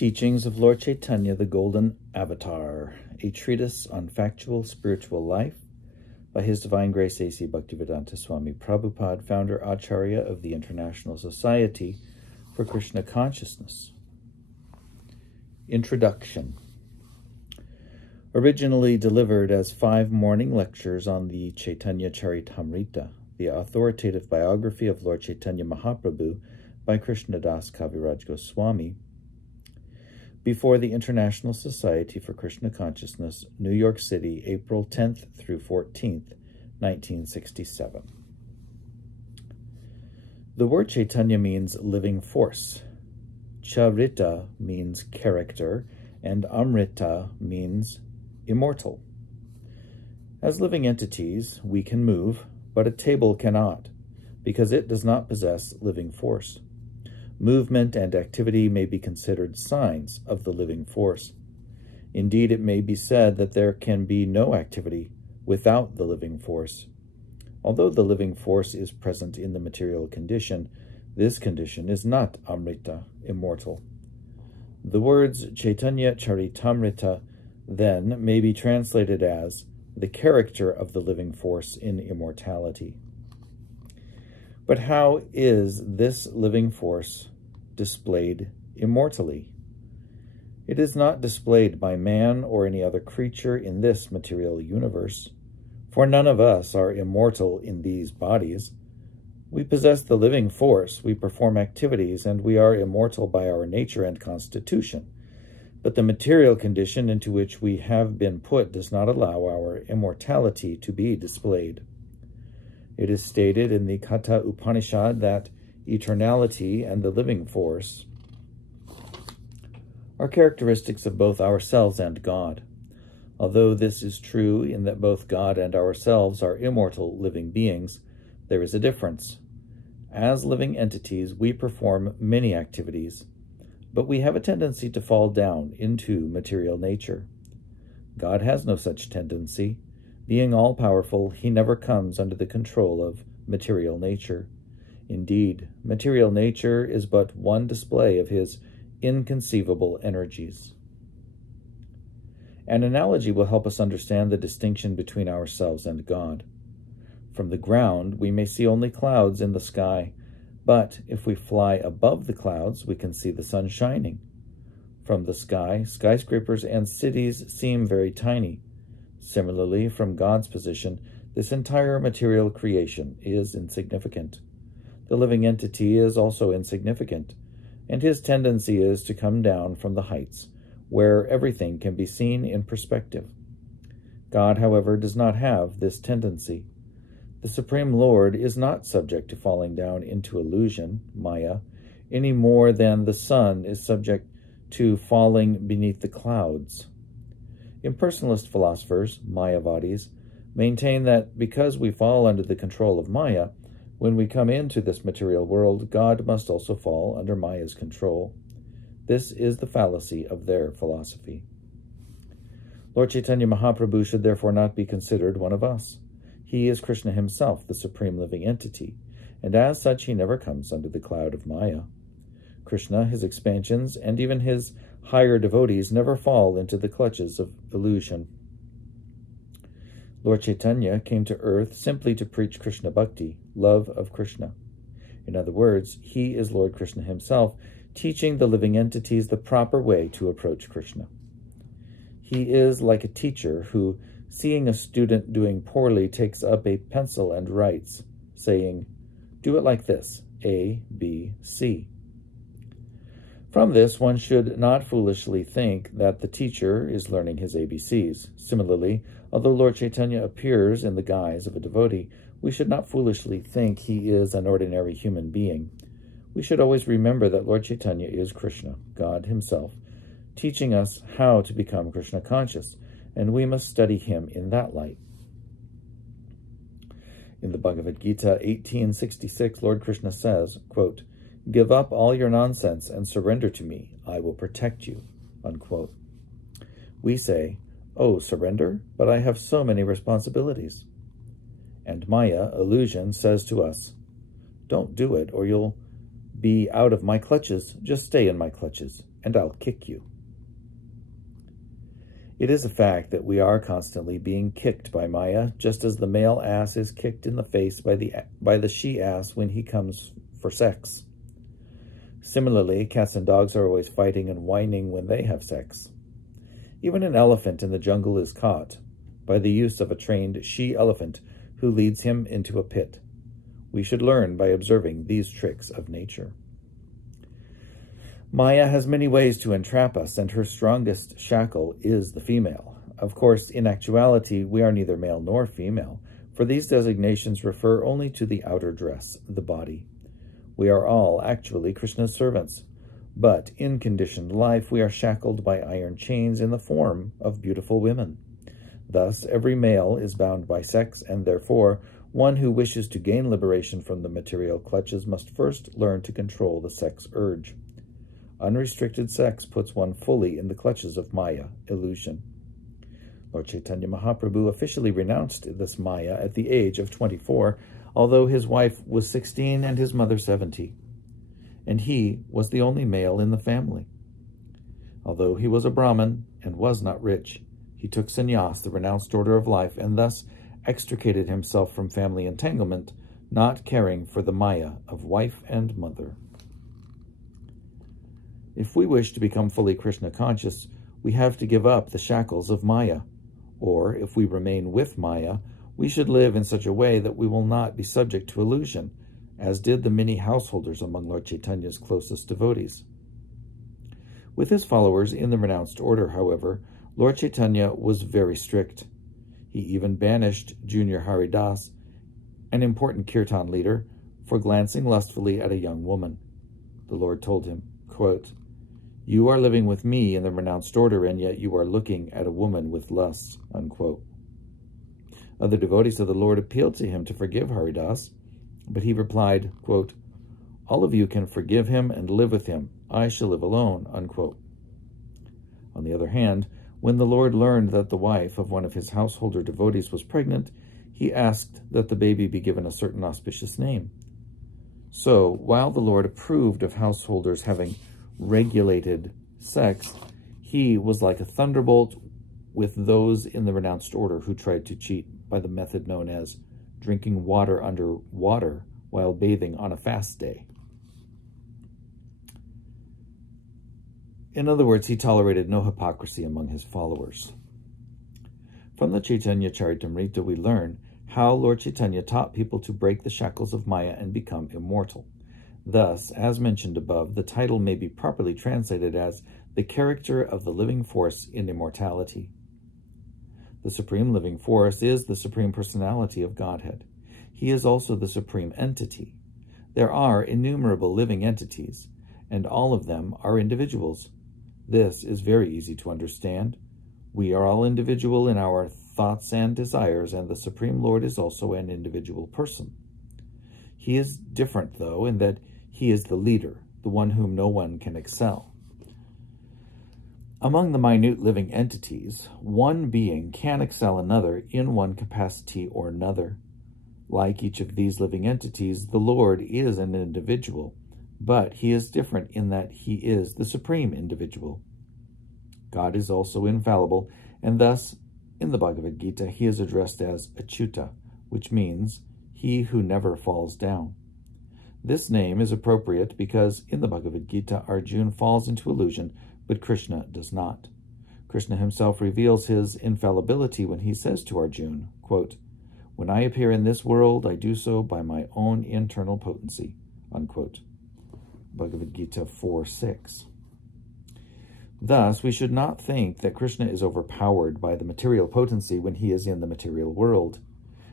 Teachings of Lord Caitanya, the Golden Avatar, a treatise on factual spiritual life by His Divine Grace A.C. Bhaktivedanta Swami Prabhupada, founder Acharya of the International Society for Krishna Consciousness. Introduction. Originally delivered as 5 morning lectures on the Caitanya Charitamrita, the authoritative biography of Lord Chaitanya Mahaprabhu by Krishnadas Kaviraj Goswami, before the International Society for Krishna Consciousness, New York City, April 10th through 14th, 1967. The word Chaitanya means living force. Charita means character, and Amrita means immortal. As living entities, we can move, but a table cannot, because it does not possess living force. Movement and activity may be considered signs of the living force. Indeed, it may be said that there can be no activity without the living force. Although the living force is present in the material condition, this condition is not Amrita, immortal. The words Caitanya Charitamrita then may be translated as the character of the living force in immortality. But how is this living force displayed immortally? It is not displayed by man or any other creature in this material universe, for none of us are immortal in these bodies. We possess the living force, we perform activities, and we are immortal by our nature and constitution. But the material condition into which we have been put does not allow our immortality to be displayed. It is stated in the Katha Upanishad that eternality and the living force are characteristics of both ourselves and God. Although this is true in that both God and ourselves are immortal living beings, there is a difference. As living entities, we perform many activities, but we have a tendency to fall down into material nature. God has no such tendency. Being all-powerful, he never comes under the control of material nature. Indeed, material nature is but one display of his inconceivable energies. An analogy will help us understand the distinction between ourselves and God. From the ground, we may see only clouds in the sky, but if we fly above the clouds, we can see the sun shining. From the sky, skyscrapers and cities seem very tiny. Similarly, from God's position, this entire material creation is insignificant. The living entity is also insignificant, and his tendency is to come down from the heights, where everything can be seen in perspective. God, however, does not have this tendency. The Supreme Lord is not subject to falling down into illusion, Maya, any more than the sun is subject to falling beneath the clouds. Impersonalist philosophers, Mayavadis, maintain that because we fall under the control of Maya, when we come into this material world, God must also fall under Maya's control. This is the fallacy of their philosophy. Lord Chaitanya Mahaprabhu should therefore not be considered one of us. He is Krishna himself, the supreme living entity, and as such he never comes under the cloud of Maya. Krishna, his expansions, and even his higher devotees never fall into the clutches of illusion. Lord Chaitanya came to earth simply to preach Krishna Bhakti, love of Krishna. In other words, he is Lord Krishna himself, teaching the living entities the proper way to approach Krishna. He is like a teacher who, seeing a student doing poorly, takes up a pencil and writes, saying, "Do it like this, A, B, C." From this, one should not foolishly think that the teacher is learning his ABCs. Similarly, although Lord Chaitanya appears in the guise of a devotee, we should not foolishly think he is an ordinary human being. We should always remember that Lord Chaitanya is Krishna, God himself, teaching us how to become Krishna conscious, and we must study him in that light. In the Bhagavad Gita 18:66, Lord Krishna says, quote, "Give up all your nonsense and surrender to me. I will protect you." Unquote. We say, "Oh, surrender? But I have so many responsibilities." And Maya, illusion, says to us, "Don't do it, or you'll be out of my clutches, just stay in my clutches, and I'll kick you. It is a fact that we are constantly being kicked by Maya, just as the male ass is kicked in the face by the she-ass when he comes for sex. Similarly, cats and dogs are always fighting and whining when they have sex. Even an elephant in the jungle is caught by the use of a trained she-elephant who leads him into a pit. We should learn by observing these tricks of nature. Maya has many ways to entrap us, and her strongest shackle is the female. Of course, in actuality, we are neither male nor female, for these designations refer only to the outer dress, the body. We are all actually Krishna's servants, but in conditioned life we are shackled by iron chains in the form of beautiful women. Thus, every male is bound by sex, and therefore, one who wishes to gain liberation from the material clutches must first learn to control the sex urge. Unrestricted sex puts one fully in the clutches of Maya, illusion. Lord Chaitanya Mahaprabhu officially renounced this Maya at the age of 24, although his wife was 16 and his mother 70, and he was the only male in the family. Although he was a Brahmin and was not rich, he took sannyas, the renounced order of life, and thus extricated himself from family entanglement, not caring for the Maya of wife and mother. If we wish to become fully Krishna conscious, we have to give up the shackles of Maya. Or, if we remain with Maya, we should live in such a way that we will not be subject to illusion, as did the many householders among Lord Chaitanya's closest devotees. With his followers in the renounced order, however, Lord Chaitanya was very strict. He even banished Junior Haridas, an important kirtan leader, for glancing lustfully at a young woman. The Lord told him, quote, "You are living with me in the renounced order, and yet you are looking at a woman with lust," unquote. Other devotees of the Lord appealed to him to forgive Haridas, but he replied, quote, "All of you can forgive him and live with him. I shall live alone," unquote. On the other hand, when the Lord learned that the wife of one of his householder devotees was pregnant, he asked that the baby be given a certain auspicious name. So, while the Lord approved of householders having regulated sex, he was like a thunderbolt with those in the renounced order who tried to cheat by the method known as drinking water under water while bathing on a fast day. In other words, he tolerated no hypocrisy among his followers. From the Chaitanya Charitamrita, we learn how Lord Chaitanya taught people to break the shackles of Maya and become immortal. Thus, as mentioned above, the title may be properly translated as the character of the living force in immortality. The Supreme Living Force is the Supreme Personality of Godhead. He is also the Supreme Entity. There are innumerable living entities, and all of them are individuals. This is very easy to understand. We are all individual in our thoughts and desires, and the Supreme Lord is also an individual person. He is different, though, in that he is the leader, the one whom no one can excel. Among the minute living entities, one being can excel another in one capacity or another. Like each of these living entities, the Lord is an individual, but he is different in that he is the supreme individual. God is also infallible, and thus, in the Bhagavad Gita, he is addressed as Achyuta, which means he who never falls down. This name is appropriate because in the Bhagavad Gita, Arjuna falls into illusion, but Krishna does not. Krishna himself reveals his infallibility when he says to Arjuna, quote, "When I appear in this world, I do so by my own internal potency," unquote. Bhagavad Gita 4:6. Thus, we should not think that Krishna is overpowered by the material potency when he is in the material world.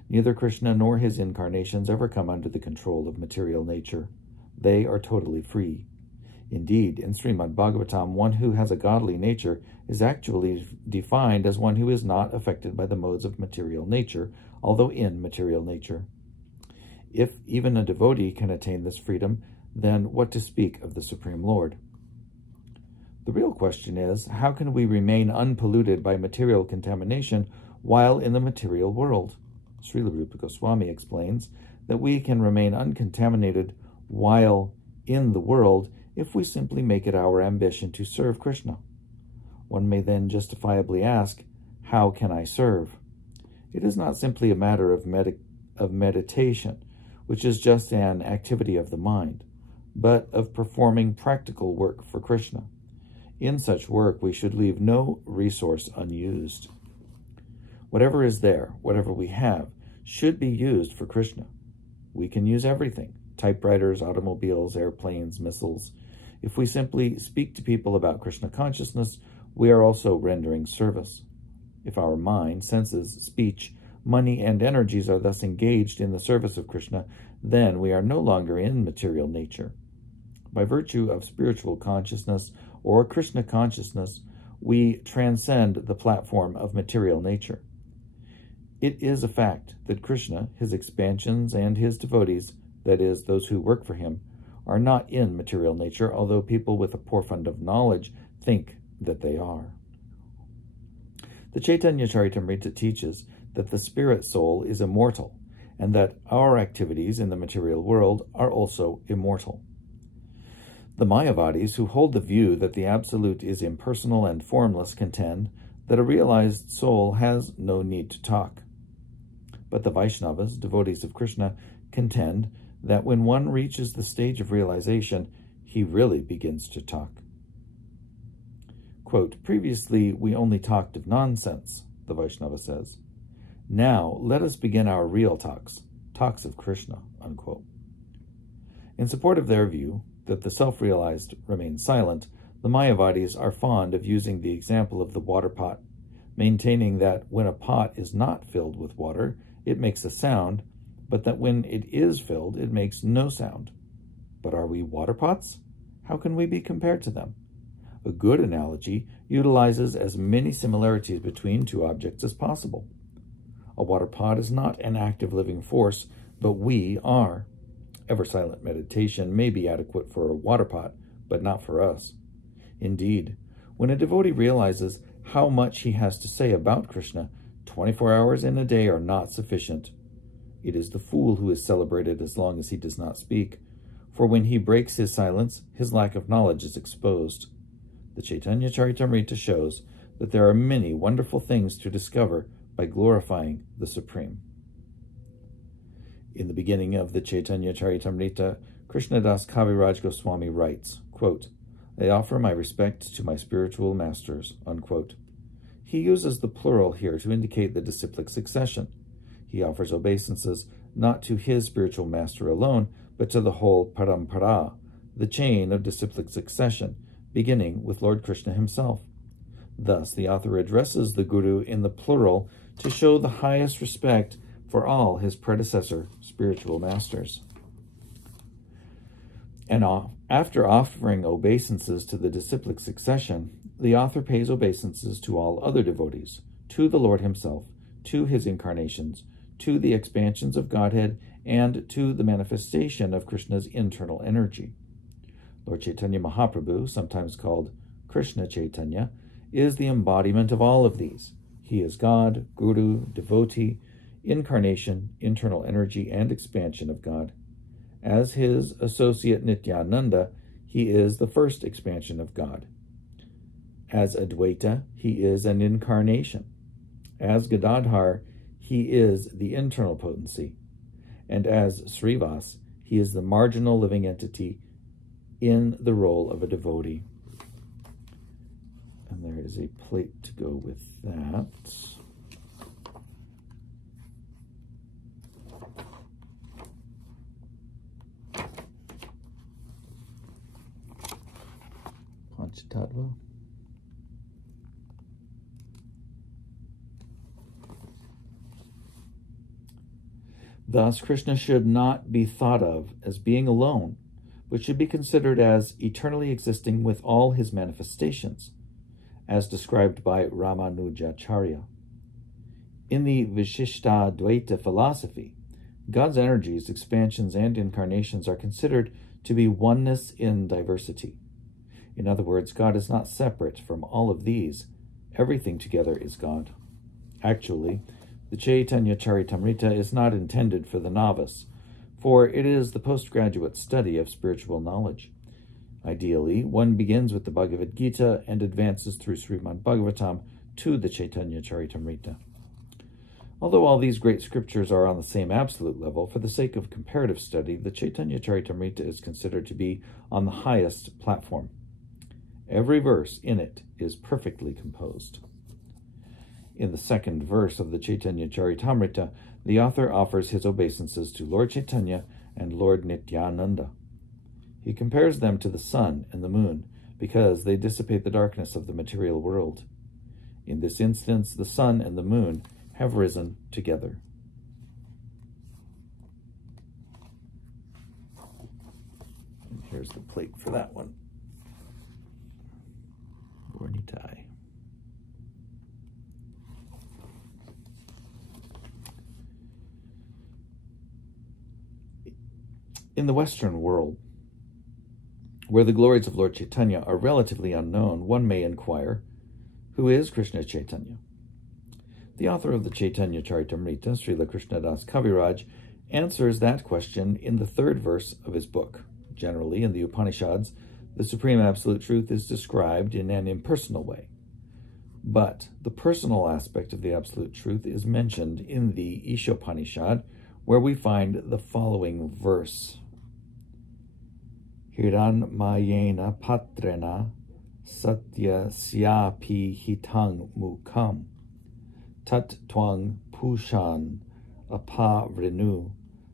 Neither Krishna nor his incarnations ever come under the control of material nature. They are totally free. Indeed, in Srimad Bhagavatam, one who has a godly nature is actually defined as one who is not affected by the modes of material nature, although in material nature. If even a devotee can attain this freedom, then what to speak of the Supreme Lord? The real question is, how can we remain unpolluted by material contamination while in the material world? Srila Rupa Goswami explains that we can remain uncontaminated while in the world if we simply make it our ambition to serve Krishna. One may then justifiably ask, how can I serve? It is not simply a matter of meditation, which is just an activity of the mind, but of performing practical work for Krishna. In such work, we should leave no resource unused. Whatever is there, whatever we have, should be used for Krishna. We can use everything: typewriters, automobiles, airplanes, missiles. If we simply speak to people about Krishna consciousness, we are also rendering service. If our mind, senses, speech, money, and energies are thus engaged in the service of Krishna, then we are no longer in material nature. By virtue of spiritual consciousness or Krishna consciousness, we transcend the platform of material nature. It is a fact that Krishna, his expansions, and his devotees, that is, those who work for him, are not in material nature, although people with a poor fund of knowledge think that they are. The Caitanya Charitamrita teaches that the spirit soul is immortal, and that our activities in the material world are also immortal. The Mayavadis, who hold the view that the Absolute is impersonal and formless, contend that a realized soul has no need to talk. But the Vaishnavas, devotees of Krishna, contend that when one reaches the stage of realization, he really begins to talk. Quote, previously we only talked of nonsense, the Vaishnava says. Now let us begin our real talks of Krishna, unquote. In support of their view that the self-realized remain silent, the Mayavadis are fond of using the example of the water pot, maintaining that when a pot is not filled with water, it makes a sound, but that when it is filled, it makes no sound. But are we water pots? How can we be compared to them? A good analogy utilizes as many similarities between two objects as possible. A water pot is not an active living force, but we are. Ever-silent meditation may be adequate for a water pot, but not for us. Indeed, when a devotee realizes how much he has to say about Krishna, 24 hours in a day are not sufficient. It is the fool who is celebrated as long as he does not speak, for when he breaks his silence, his lack of knowledge is exposed. The Caitanya Charitamrita shows that there are many wonderful things to discover by glorifying the Supreme. In the beginning of the Caitanya Charitamrita, Krishnadas Kaviraj Goswami writes, quote, I offer my respect to my spiritual masters, unquote. He uses the plural here to indicate the disciplic succession. He offers obeisances not to his spiritual master alone, but to the whole parampara, the chain of disciplic succession, beginning with Lord Krishna himself. Thus, the author addresses the Guru in the plural to show the highest respect for all his predecessor spiritual masters. And after offering obeisances to the disciplic succession, the author pays obeisances to all other devotees, to the Lord himself, to his incarnations, to the expansions of Godhead, and to the manifestation of Krishna's internal energy. Lord Chaitanya Mahaprabhu, sometimes called Krishna Chaitanya, is the embodiment of all of these. He is God, Guru, devotee, incarnation, internal energy, and expansion of God. As his associate Nityananda, he is the first expansion of God. As Advaita, he is an incarnation. As Gadadhar, he is the internal potency. And as Srivas, he is the marginal living entity in the role of a devotee. And there is a plate to go with that. Panchatattva. Thus, Krishna should not be thought of as being alone, but should be considered as eternally existing with all his manifestations, as described by Ramanujacharya. In the Vishishta-Dvaita philosophy, God's energies, expansions, and incarnations are considered to be oneness in diversity. In other words, God is not separate from all of these. Everything together is God. Actually, the Caitanya Charitamrita is not intended for the novice, for it is the postgraduate study of spiritual knowledge. Ideally, one begins with the Bhagavad Gita and advances through Srimad Bhagavatam to the Caitanya Charitamrita. Although all these great scriptures are on the same absolute level, for the sake of comparative study, the Caitanya Charitamrita is considered to be on the highest platform. Every verse in it is perfectly composed. In the second verse of the Caitanya Charitamrita, the author offers his obeisances to Lord Chaitanya and Lord Nityananda. He compares them to the sun and the moon because they dissipate the darkness of the material world. In this instance, the sun and the moon have risen together. And here's the plate for that one. Gornitai. In the Western world, where the glories of Lord Chaitanya are relatively unknown, one may inquire, who is Krishna Chaitanya? The author of the Caitanya Charitamrita, Srila Krishnadas Kaviraj, answers that question in the third verse of his book. Generally, in the Upanishads, the Supreme Absolute Truth is described in an impersonal way. But the personal aspect of the Absolute Truth is mentioned in the Ishopanishad, where we find the following verse. Hiranmayena patrena satya syapi hitang mukam tat twang pushan aparenu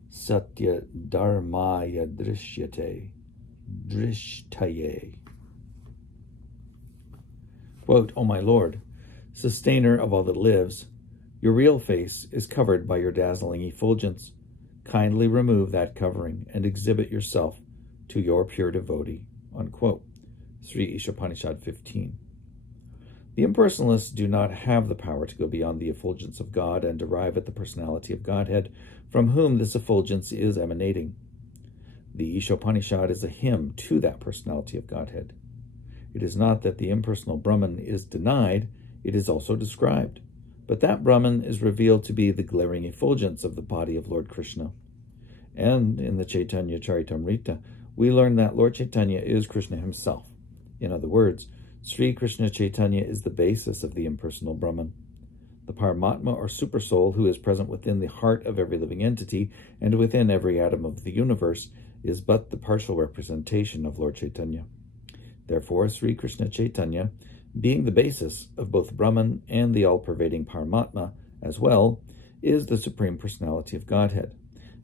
satya dharmaya drishtaye. Quote, O my Lord, sustainer of all that lives, your real face is covered by your dazzling effulgence. Kindly remove that covering and exhibit yourself to your pure devotee. Unquote. Sri Ishopanishad 15. The impersonalists do not have the power to go beyond the effulgence of God and arrive at the personality of Godhead, from whom this effulgence is emanating. The Ishopanishad is a hymn to that personality of Godhead. It is not that the impersonal Brahman is denied, it is also described. But that Brahman is revealed to be the glaring effulgence of the body of Lord Krishna. And in the Caitanya Charitamrita, we learn that Lord Chaitanya is Krishna himself. In other words, Sri Krishna Chaitanya is the basis of the impersonal Brahman. The Paramatma or Supersoul, who is present within the heart of every living entity and within every atom of the universe, is but the partial representation of Lord Chaitanya. Therefore, Sri Krishna Chaitanya, being the basis of both Brahman and the all-pervading Paramatma as well, is the Supreme Personality of Godhead.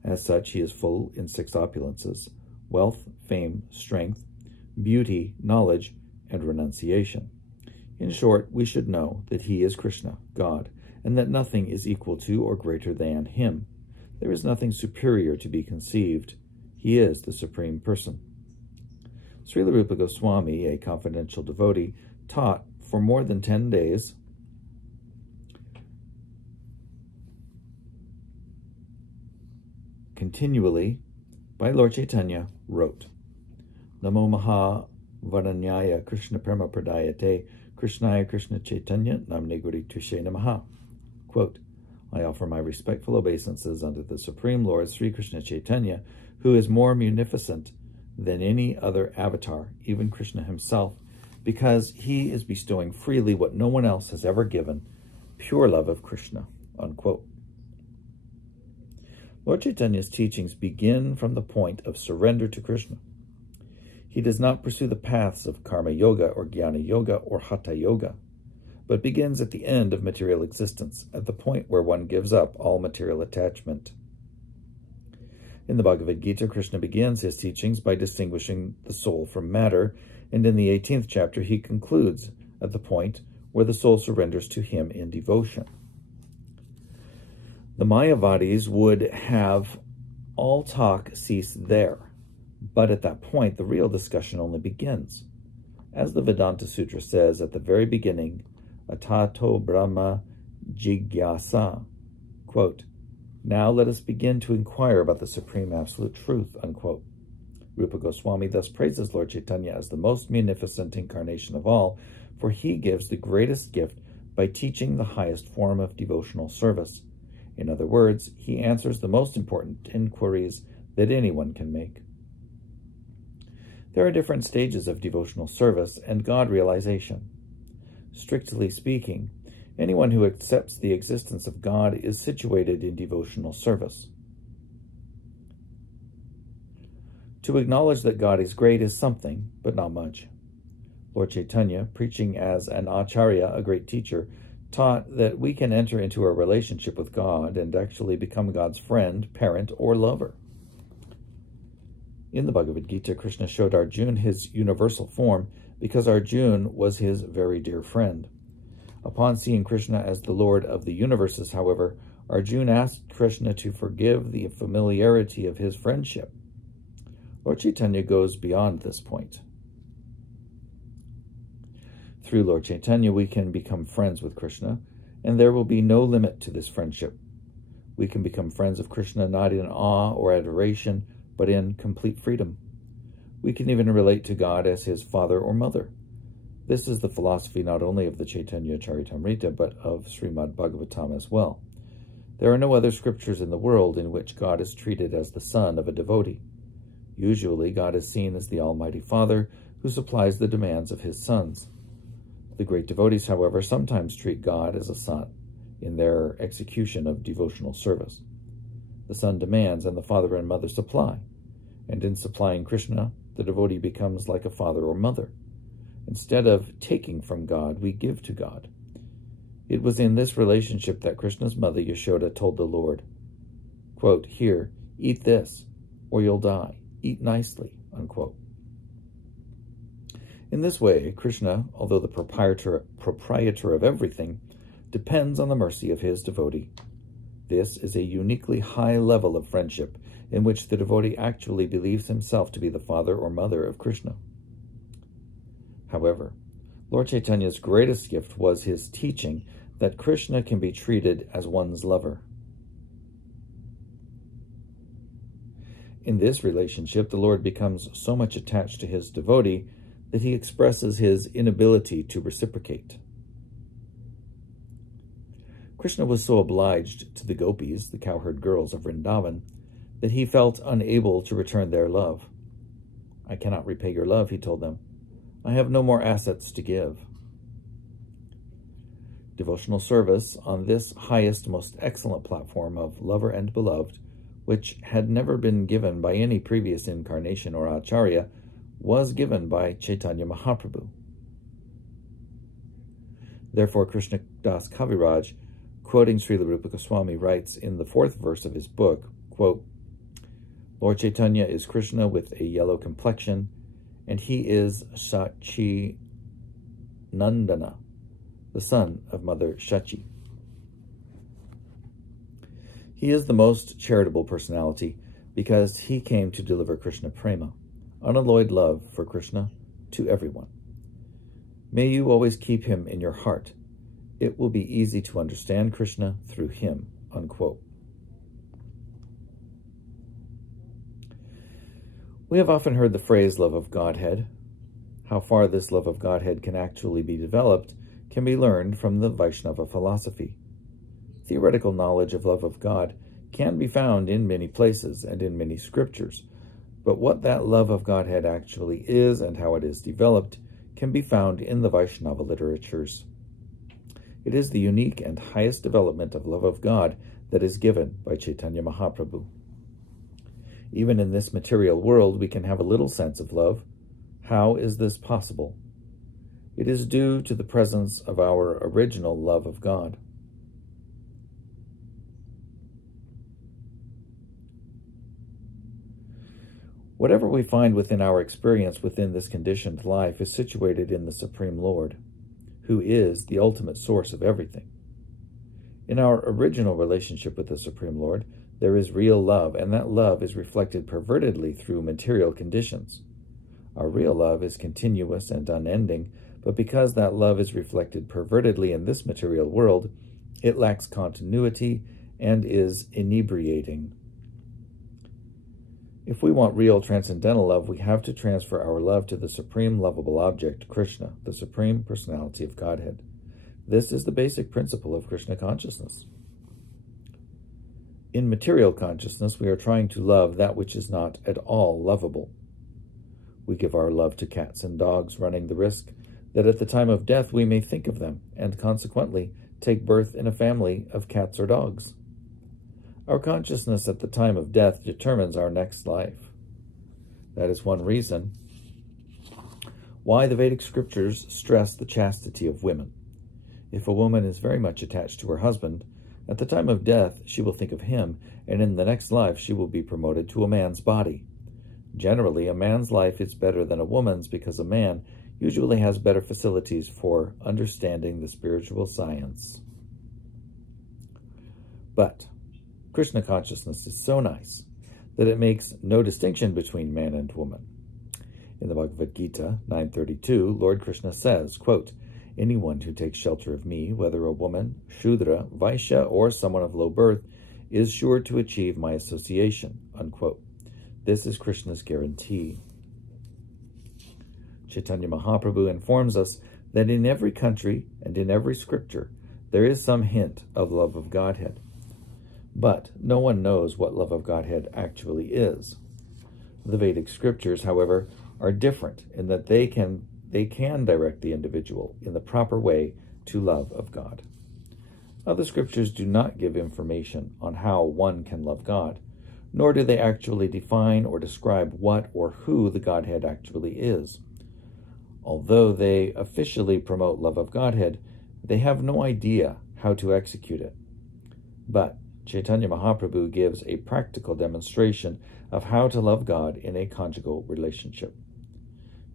As such, he is full in six opulences: wealth, fame, strength, beauty, knowledge, and renunciation. In short, we should know that he is Krishna, God, and that nothing is equal to or greater than him. There is nothing superior to be conceived. He is the Supreme Person. Srila Rupa Goswami, a confidential devotee, taught for more than 10 days continually by Lord Chaitanya, wrote, Namo Maha Varanyaya Krishna Prema Pradayate Krishnaya Krishna Chaitanya Namne Guri Tushe Namaha. Quote, I offer my respectful obeisances unto the Supreme Lord Sri Krishna Chaitanya, who is more munificent than any other avatar, even Krishna himself, because he is bestowing freely what no one else has ever given, pure love of Krishna. Unquote. Lord Chaitanya's teachings begin from the point of surrender to Krishna. He does not pursue the paths of karma yoga or jnana yoga or hatha yoga, but begins at the end of material existence, at the point where one gives up all material attachment. In the Bhagavad Gita, Krishna begins his teachings by distinguishing the soul from matter, and in the 18th chapter he concludes at the point where the soul surrenders to him in devotion. The Mayavadis would have all talk cease there, but at that point the real discussion only begins. As the Vedanta Sutra says at the very beginning, Atato Brahma Jigyasa, quote, now let us begin to inquire about the Supreme Absolute Truth, unquote. Rupa Goswami thus praises Lord Chaitanya as the most munificent incarnation of all, for he gives the greatest gift by teaching the highest form of devotional service. In other words, he answers the most important inquiries that anyone can make. There are different stages of devotional service and God realization. Strictly speaking, anyone who accepts the existence of God is situated in devotional service. To acknowledge that God is great is something, but not much. Lord Caitanya, preaching as an acharya, a great teacher, taught that we can enter into a relationship with God and actually become God's friend, parent, or lover. In the Bhagavad Gita, Krishna showed Arjuna his universal form because Arjuna was his very dear friend. Upon seeing Krishna as the Lord of the universes, however, Arjuna asked Krishna to forgive the familiarity of his friendship. Lord Caitanya goes beyond this point. Through Lord Caitanya, we can become friends with Krishna, and there will be no limit to this friendship. We can become friends of Krishna not in awe or adoration, but in complete freedom. We can even relate to God as his father or mother. This is the philosophy not only of the Caitanya Charitamrita, but of Srimad Bhagavatam as well. There are no other scriptures in the world in which God is treated as the son of a devotee. Usually, God is seen as the Almighty Father who supplies the demands of his sons. The great devotees, however, sometimes treat God as a son in their execution of devotional service. The son demands and the father and mother supply, and in supplying Krishna, the devotee becomes like a father or mother. Instead of taking from God, we give to God. It was in this relationship that Krishna's mother Yashoda told the Lord, quote, "Here, eat this, or you'll die. Eat nicely," unquote. In this way, Krishna, although the proprietor of everything, depends on the mercy of his devotee. This is a uniquely high level of friendship in which the devotee actually believes himself to be the father or mother of Krishna. However, Lord Chaitanya's greatest gift was his teaching that Krishna can be treated as one's lover. In this relationship, the Lord becomes so much attached to his devotee that he expresses his inability to reciprocate. Krishna was so obliged to the gopis, the cowherd girls of Vrindavan, that he felt unable to return their love. "I cannot repay your love," he told them. "I have no more assets to give." Devotional service on this highest, most excellent platform of lover and beloved, which had never been given by any previous incarnation or acharya, was given by Chaitanya Mahaprabhu. Therefore, Krishna Das Kaviraj, quoting Srila Rupa Goswami, writes in the 4th verse of his book, quote, "Lord Chaitanya is Krishna with a yellow complexion, and he is Shachi Nandana, the son of Mother Shachi. He is the most charitable personality because he came to deliver Krishna Prema, unalloyed love for Krishna, to everyone. May you always keep him in your heart. It will be easy to understand Krishna through him," unquote. We have often heard the phrase love of Godhead. How far this love of Godhead can actually be developed can be learned from the Vaishnava philosophy. Theoretical knowledge of love of God can be found in many places and in many scriptures, but what that love of Godhead actually is and how it is developed can be found in the Vaishnava literatures. It is the unique and highest development of love of God that is given by Chaitanya Mahaprabhu. Even in this material world, we can have a little sense of love. How is this possible? It is due to the presence of our original love of God. Whatever we find within our experience within this conditioned life is situated in the Supreme Lord, who is the ultimate source of everything. In our original relationship with the Supreme Lord, there is real love, and that love is reflected pervertedly through material conditions. Our real love is continuous and unending, but because that love is reflected pervertedly in this material world, it lacks continuity and is inebriating. If we want real transcendental love, we have to transfer our love to the supreme lovable object, Krishna, the Supreme Personality of Godhead. This is the basic principle of Krishna consciousness. In material consciousness, we are trying to love that which is not at all lovable. We give our love to cats and dogs, running the risk that at the time of death we may think of them, and consequently take birth in a family of cats or dogs. Our consciousness at the time of death determines our next life. That is one reason why the Vedic scriptures stress the chastity of women. If a woman is very much attached to her husband, at the time of death she will think of him, and in the next life she will be promoted to a man's body. Generally, a man's life is better than a woman's because a man usually has better facilities for understanding the spiritual science. But Krishna consciousness is so nice that it makes no distinction between man and woman. In the Bhagavad Gita 9:32, Lord Krishna says, quote, "Anyone who takes shelter of me, whether a woman, Shudra, Vaishya, or someone of low birth, is sure to achieve my association," unquote. This is Krishna's guarantee. Caitanya Mahaprabhu informs us that in every country and in every scripture there is some hint of love of Godhead. But no one knows what love of Godhead actually is. The Vedic scriptures, however, are different in that they can direct the individual in the proper way to love of God. Other scriptures do not give information on how one can love God, nor do they actually define or describe what or who the Godhead actually is. Although they officially promote love of Godhead, they have no idea how to execute it. But Caitanya Mahaprabhu gives a practical demonstration of how to love God in a conjugal relationship.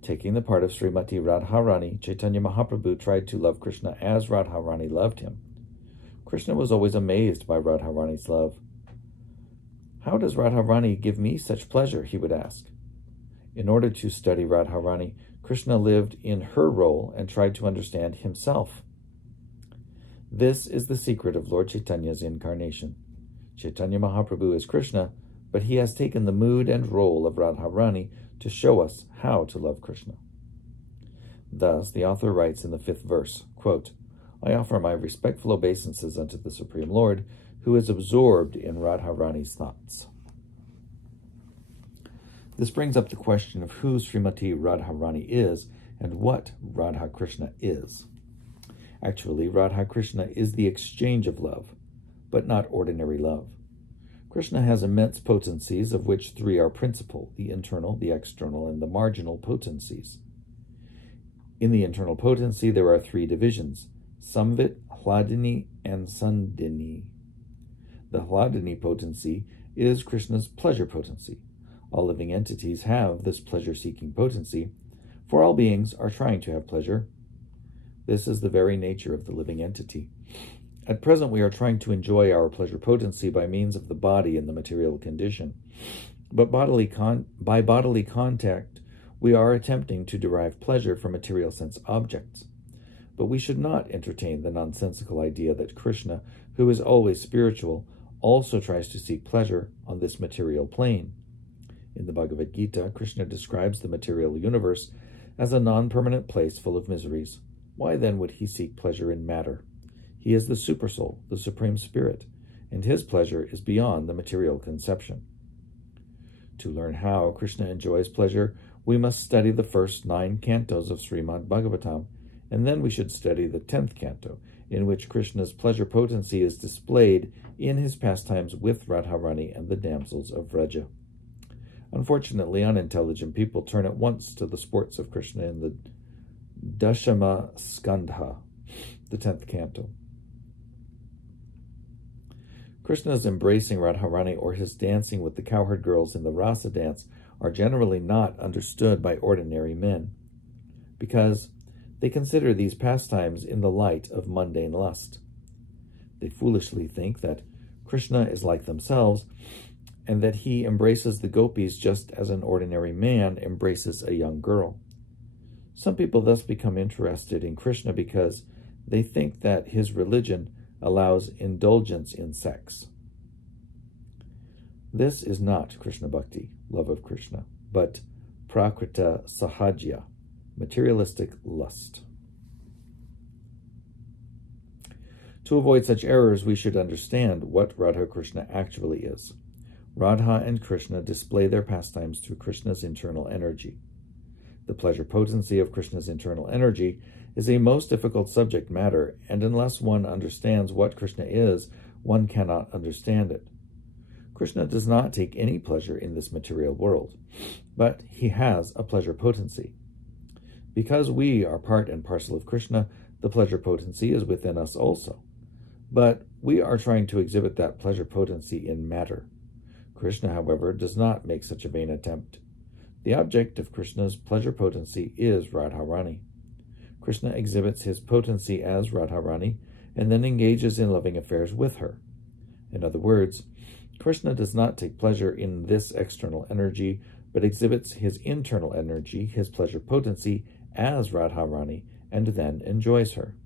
Taking the part of Srimati Radharani, Caitanya Mahaprabhu tried to love Krishna as Radharani loved him. Krishna was always amazed by Radharani's love. "How does Radharani give me such pleasure?" he would ask. In order to study Radharani, Krishna lived in her role and tried to understand himself. This is the secret of Lord Chaitanya's incarnation. Caitanya Mahaprabhu is Krishna, but he has taken the mood and role of Radharani to show us how to love Krishna. Thus, the author writes in the 5th verse, quote, "I offer my respectful obeisances unto the Supreme Lord, who is absorbed in Radharani's thoughts." This brings up the question of who Srimati Radharani is and what Radha Krishna is. Actually, Radha Krishna is the exchange of love, but not ordinary love. Krishna has immense potencies, of which 3 are principal: the internal, the external, and the marginal potencies. In the internal potency, there are 3 divisions: Samvit, Hladini, and Sandini. The Hladini potency is Krishna's pleasure potency. All living entities have this pleasure-seeking potency, for all beings are trying to have pleasure. This is the very nature of the living entity. At present, we are trying to enjoy our pleasure potency by means of the body in the material condition. But by bodily contact, we are attempting to derive pleasure from material sense objects. But we should not entertain the nonsensical idea that Krishna, who is always spiritual, also tries to seek pleasure on this material plane. In the Bhagavad Gita, Krishna describes the material universe as a non-permanent place full of miseries. Why then would he seek pleasure in matter? He is the Supersoul, the Supreme Spirit, and his pleasure is beyond the material conception. To learn how Krishna enjoys pleasure, we must study the first 9 cantos of Srimad Bhagavatam, and then we should study the 10th canto, in which Krishna's pleasure potency is displayed in his pastimes with Radharani and the damsels of Vraja. Unfortunately, unintelligent people turn at once to the sports of Krishna in the Dashama Skandha, the 10th canto. Krishna's embracing Radharani or his dancing with the cowherd girls in the rasa dance are generally not understood by ordinary men, because they consider these pastimes in the light of mundane lust. They foolishly think that Krishna is like themselves, and that he embraces the gopis just as an ordinary man embraces a young girl. Some people thus become interested in Krishna because they think that his religion allows indulgence in sex. This is not Krishna Bhakti, love of Krishna, but prakrita sahajya, materialistic lust. To avoid such errors, we should understand what Radha Krishna actually is. Radha and Krishna display their pastimes through Krishna's internal energy. The pleasure potency of Krishna's internal energy is a most difficult subject matter, and unless one understands what Krishna is, one cannot understand it. Krishna does not take any pleasure in this material world, but he has a pleasure potency. Because we are part and parcel of Krishna, the pleasure potency is within us also. But we are trying to exhibit that pleasure potency in matter. Krishna, however, does not make such a vain attempt. The object of Krishna's pleasure potency is Radharani. Krishna exhibits his potency as Radharani and then engages in loving affairs with her. In other words, Krishna does not take pleasure in this external energy, but exhibits his internal energy, his pleasure potency, as Radharani, and then enjoys her.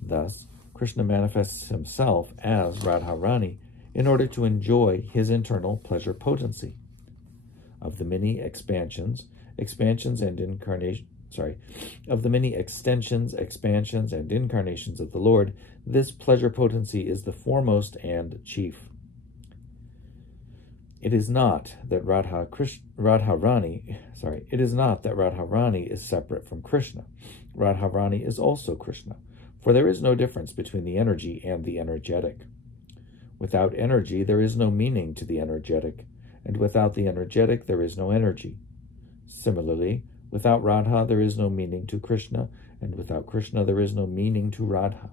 Thus, Krishna manifests himself as Radharani in order to enjoy his internal pleasure potency. Of the many extensions, expansions, and incarnations of the Lord, this pleasure potency is the foremost and chief. It is not that Radharani is separate from Krishna. Radharani is also Krishna, for there is no difference between the energy and the energetic. Without energy, there is no meaning to the energetic, and without the energetic, there is no energy. Similarly, without Radha, there is no meaning to Krishna, and without Krishna, there is no meaning to Radha.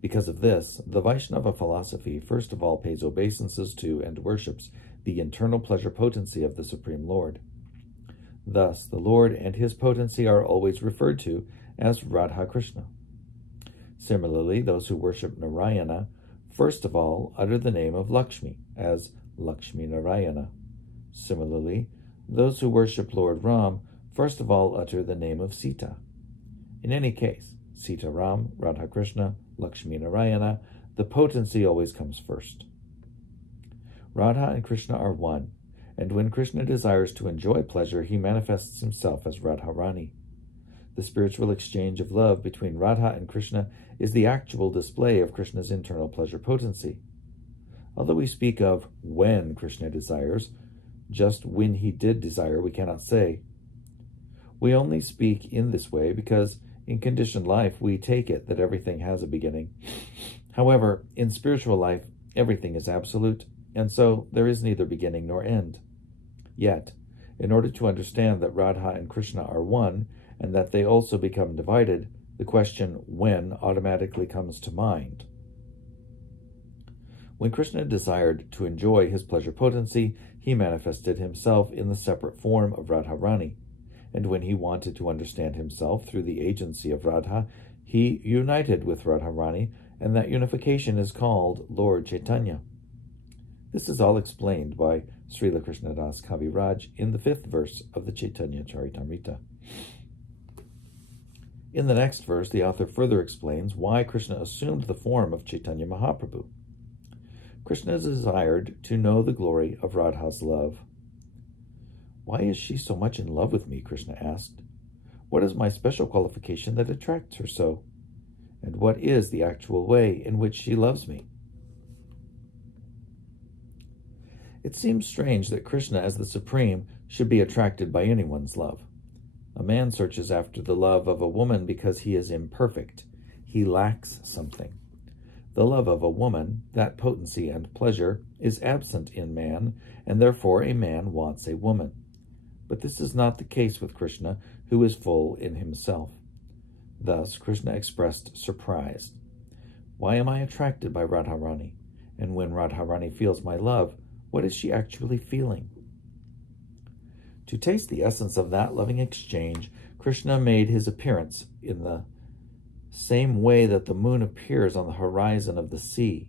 Because of this, the Vaishnava philosophy first of all pays obeisances to and worships the internal pleasure potency of the Supreme Lord. Thus, the Lord and his potency are always referred to as Radha Krishna. Similarly, those who worship Narayana first of all utter the name of Lakshmi as Lakshmi Narayana. Similarly, those who worship Lord Ram first of all utter the name of Sita. In any case, Sita Ram, Radha Krishna, Lakshmi Narayana, the potency always comes first. Radha and Krishna are one, and when Krishna desires to enjoy pleasure, he manifests himself as Radharani. The spiritual exchange of love between Radha and Krishna is the actual display of Krishna's internal pleasure potency. Although we speak of when Krishna desires, just when he did desire we cannot say. We only speak in this way because in conditioned life we take it that everything has a beginning. However, in spiritual life everything is absolute, and so there is neither beginning nor end. Yet, in order to understand that Radha and Krishna are one, and that they also become divided, the question when automatically comes to mind. When Krishna desired to enjoy his pleasure potency, he manifested himself in the separate form of Radharani, and when he wanted to understand himself through the agency of Radha, he united with Radharani, and that unification is called Lord Caitanya. This is all explained by Srila Krishnadas Kaviraj in the 5th verse of the Caitanya Charitamrita. In the next verse, the author further explains why Krishna assumed the form of Caitanya Mahaprabhu. Krishna desired to know the glory of Radha's love. "Why is she so much in love with me?" Krishna asked. "What is my special qualification that attracts her so? And what is the actual way in which she loves me?" It seems strange that Krishna, as the Supreme, should be attracted by anyone's love. A man searches after the love of a woman because he is imperfect. He lacks something. The love of a woman, that potency and pleasure, is absent in man, and therefore a man wants a woman. But this is not the case with Krishna, who is full in himself. Thus, Krishna expressed surprise. "Why am I attracted by Radharani? And when Radharani feels my love, what is she actually feeling?" To taste the essence of that loving exchange, Krishna made his appearance in the same way that the moon appears on the horizon of the sea.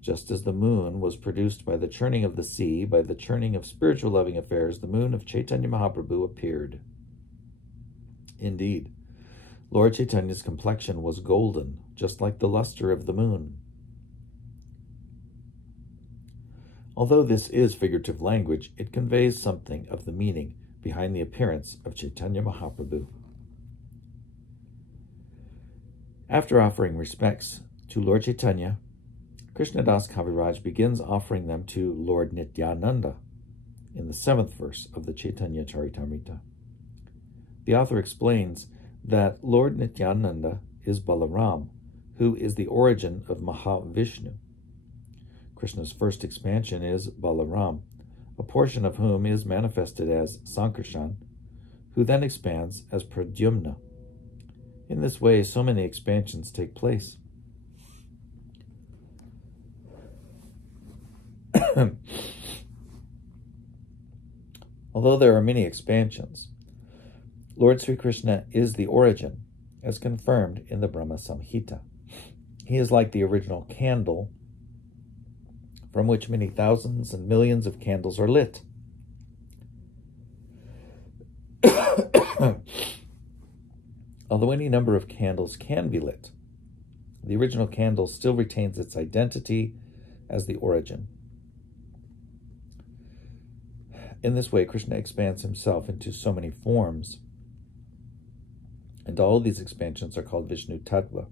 Just as the moon was produced by the churning of the sea, by the churning of spiritual loving affairs, the moon of Caitanya Mahaprabhu appeared. Indeed, Lord Chaitanya's complexion was golden, just like the luster of the moon. Although this is figurative language, it conveys something of the meaning behind the appearance of Caitanya Mahaprabhu. After offering respects to Lord Chaitanya, Krishnadas Kaviraj begins offering them to Lord Nityananda in the 7th verse of the Caitanya Charitamrita. The author explains that Lord Nityananda is Balaram, who is the origin of Mahavishnu. Krishna's first expansion is Balaram, a portion of whom is manifested as Sankarshan, who then expands as Pradyumna. In this way, so many expansions take place. Although there are many expansions, Lord Sri Krishna is the origin, as confirmed in the Brahma Samhita. He is like the original candle, from which many thousands and millions of candles are lit. Although any number of candles can be lit, the original candle still retains its identity as the origin. In this way, Krishna expands himself into so many forms, and all these expansions are called Vishnu Tattva.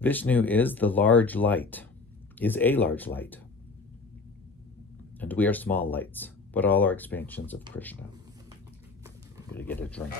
Vishnu is a large light, and we are small lights, but all are expansions of Krishna. I'm going to get a drink.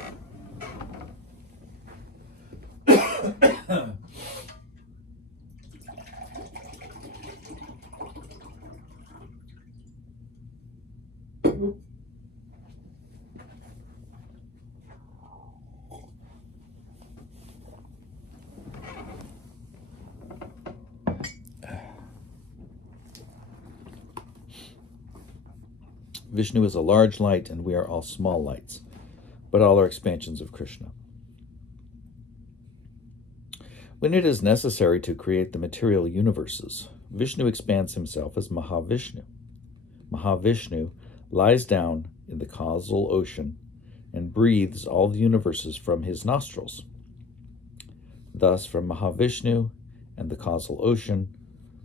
Vishnu is a large light, and we are all small lights, but all are expansions of Krishna. When it is necessary to create the material universes, Vishnu expands himself as Mahavishnu. Mahavishnu lies down in the causal ocean and breathes all the universes from his nostrils. Thus, from Mahavishnu and the causal ocean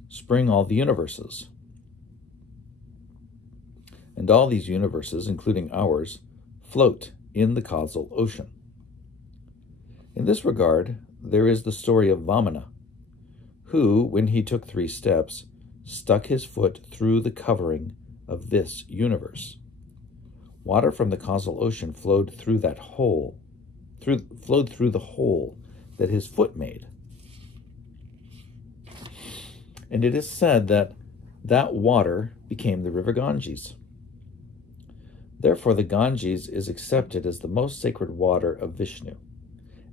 spring all the universes. And all these universes, including ours, float in the causal ocean. In this regard, there is the story of Vamana, who, when he took 3 steps, stuck his foot through the covering of this universe. Water from the causal ocean flowed through the hole that his foot made. And it is said that that water became the river Ganges. Therefore, the Ganges is accepted as the most sacred water of Vishnu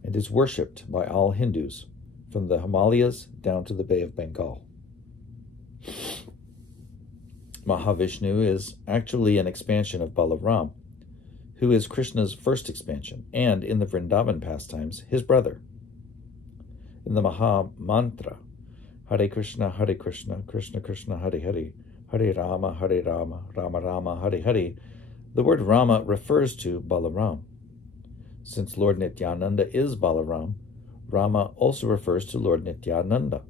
and is worshipped by all Hindus, from the Himalayas down to the Bay of Bengal. Mahavishnu is actually an expansion of Balaram, who is Krishna's first expansion, and in the Vrindavan pastimes, his brother. In the Maha Mantra, Hare Krishna, Krishna Krishna, Hare Hare, Hare Rama, Rama Rama, Hare Hare, the word Rama refers to Balaram. Since Lord Nityananda is Balaram, Rama also refers to Lord Nityananda.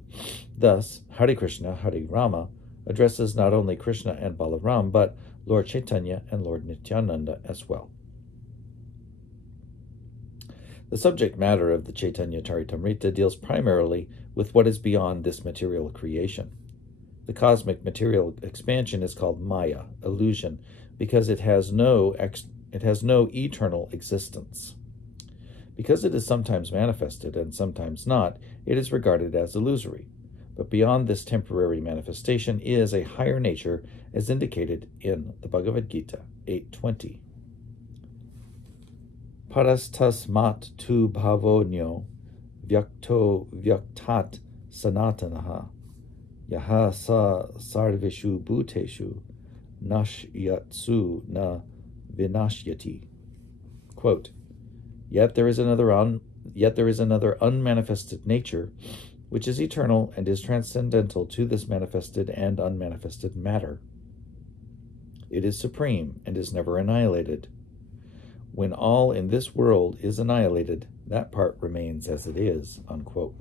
Thus, Hare Krishna, Hare Rama addresses not only Krishna and Balaram, but Lord Chaitanya and Lord Nityananda as well. The subject matter of the Caitanya Charitamrita deals primarily with what is beyond this material creation. The cosmic material expansion is called Maya, illusion, because it has no eternal existence. Because it is sometimes manifested and sometimes not, it is regarded as illusory. But beyond this temporary manifestation is a higher nature, as indicated in the Bhagavad Gita 8:20. Parastasmat tu bhavonyo vyakto vyaktat sanatanaha yaha sa sarvishu bhuteshu nashyatsu na vinashyati. Quote, Yet there is another unmanifested nature, which is eternal and is transcendental to this manifested and unmanifested matter. It is supreme and is never annihilated. When all in this world is annihilated, that part remains as it is. Unquote.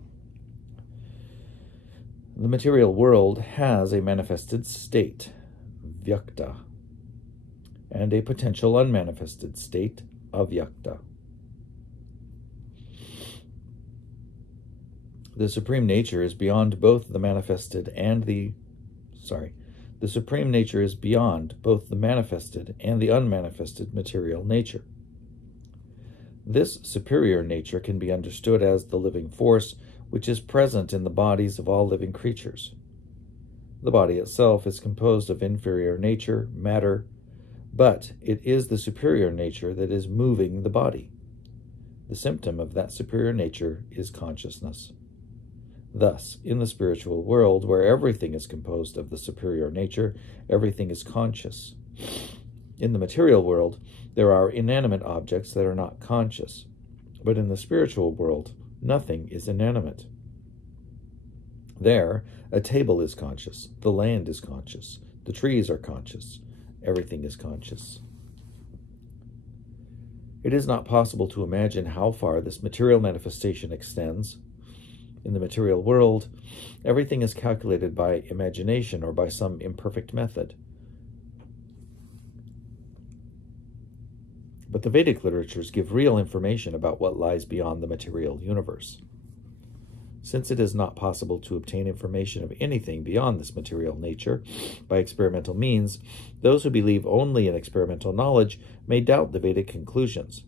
The material world has a manifested state, vyakta, and a potential unmanifested state, avyakta. The Supreme Nature is beyond both the manifested and the Supreme Nature is beyond both the manifested and the unmanifested material nature. This superior nature can be understood as the living force which is present in the bodies of all living creatures. The body itself is composed of inferior nature, matter, but it is the superior nature that is moving the body. The symptom of that superior nature is consciousness. Thus, in the spiritual world, where everything is composed of the superior nature, everything is conscious. In the material world, there are inanimate objects that are not conscious, but in the spiritual world, nothing is inanimate. There, a table is conscious, the land is conscious, the trees are conscious, everything is conscious. It is not possible to imagine how far this material manifestation extends. In the material world, everything is calculated by imagination or by some imperfect method. But the Vedic literatures give real information about what lies beyond the material universe. Since it is not possible to obtain information of anything beyond this material nature by experimental means, those who believe only in experimental knowledge may doubt the Vedic conclusions.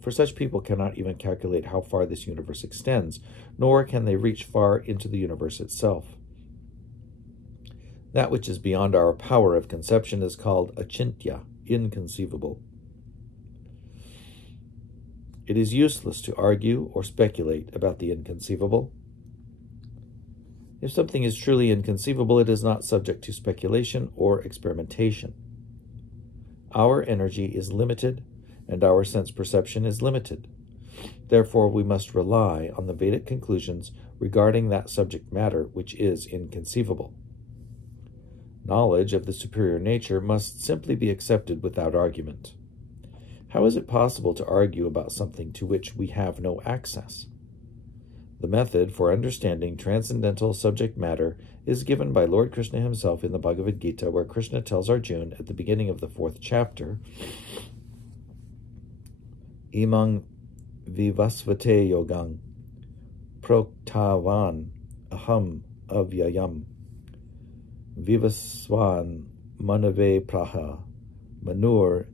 For such people cannot even calculate how far this universe extends, nor can they reach far into the universe itself. That which is beyond our power of conception is called achintya, inconceivable. It is useless to argue or speculate about the inconceivable. If something is truly inconceivable, it is not subject to speculation or experimentation. Our energy is limited, and our sense perception is limited. Therefore, we must rely on the Vedic conclusions regarding that subject matter which is inconceivable. Knowledge of the superior nature must simply be accepted without argument. How is it possible to argue about something to which we have no access? The method for understanding transcendental subject matter is given by Lord Krishna himself in the Bhagavad Gita, where Krishna tells Arjuna at the beginning of the 4th chapter, Imang vivasvate yogang proktavan aham avyayam vivasvan manave praha manur